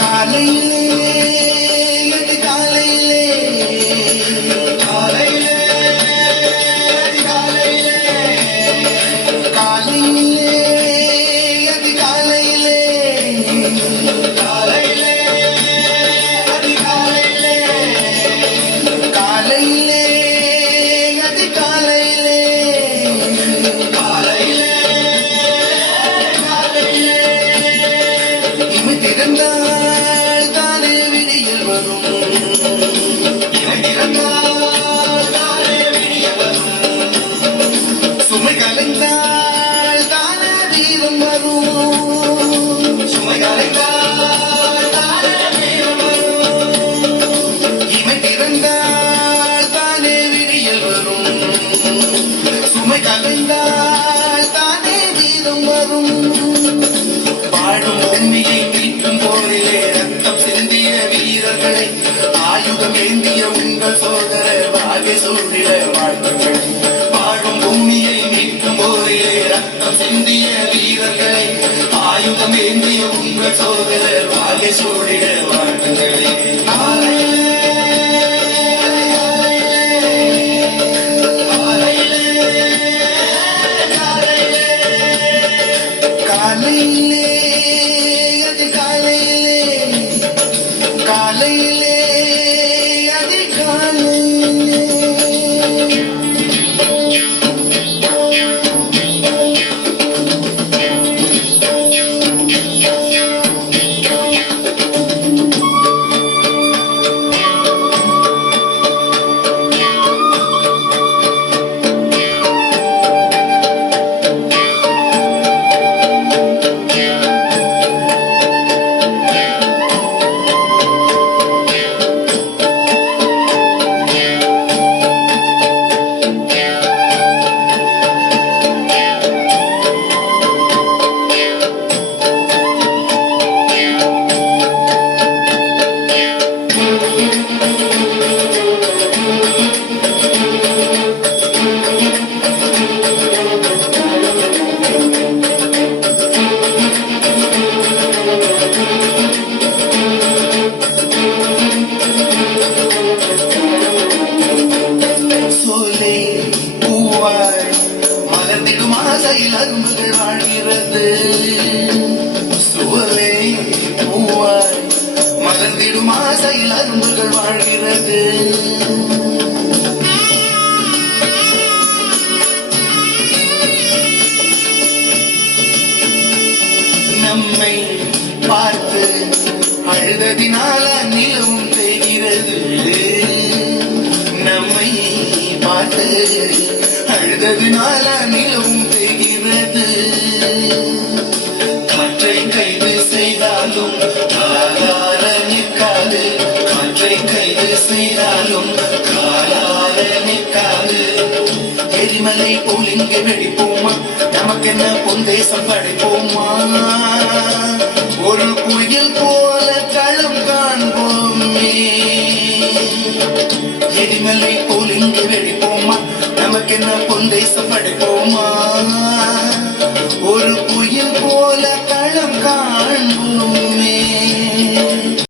காலையில் அடைந்தால் தானே வீதம் வரும். வாழும் பூமியை மீட்கும் போரிலே ரத்தம் சிந்திய வீரர்களை ஆயுதம் ஏந்திய உங்கள் சோதர வாழ்க்கை சூழ்நிலை வாழ்த்துக்கள். வாழும் பூமியை மீட்கும் போரிலே ரத்தம் சிந்திய தலையில் அரும்புகள் வாழ்கிறது சுவரே பூவாய் மறந்திடும் ஆசையில் அரும்புகள் வாழ்கிறது நம்மை பார்த்து அழுததினால நிலவும் தெரிகிறது நம்மை பார்த்து அழுததினால ஸ்நேகாலும் காலாரணிக்காது எரிமலை போல் இங்கே வெடிப்போமா நமக்கென்ன பொந்தேசம் படைப்போமா ஒரு குயில் போல களம் காண்போமே எரிமலை போல் இங்கே வெடிப்போமா நமக்கென்ன பொந்தேசம் படைப்போமா ஒரு குயில் போல களம் காண்போம்.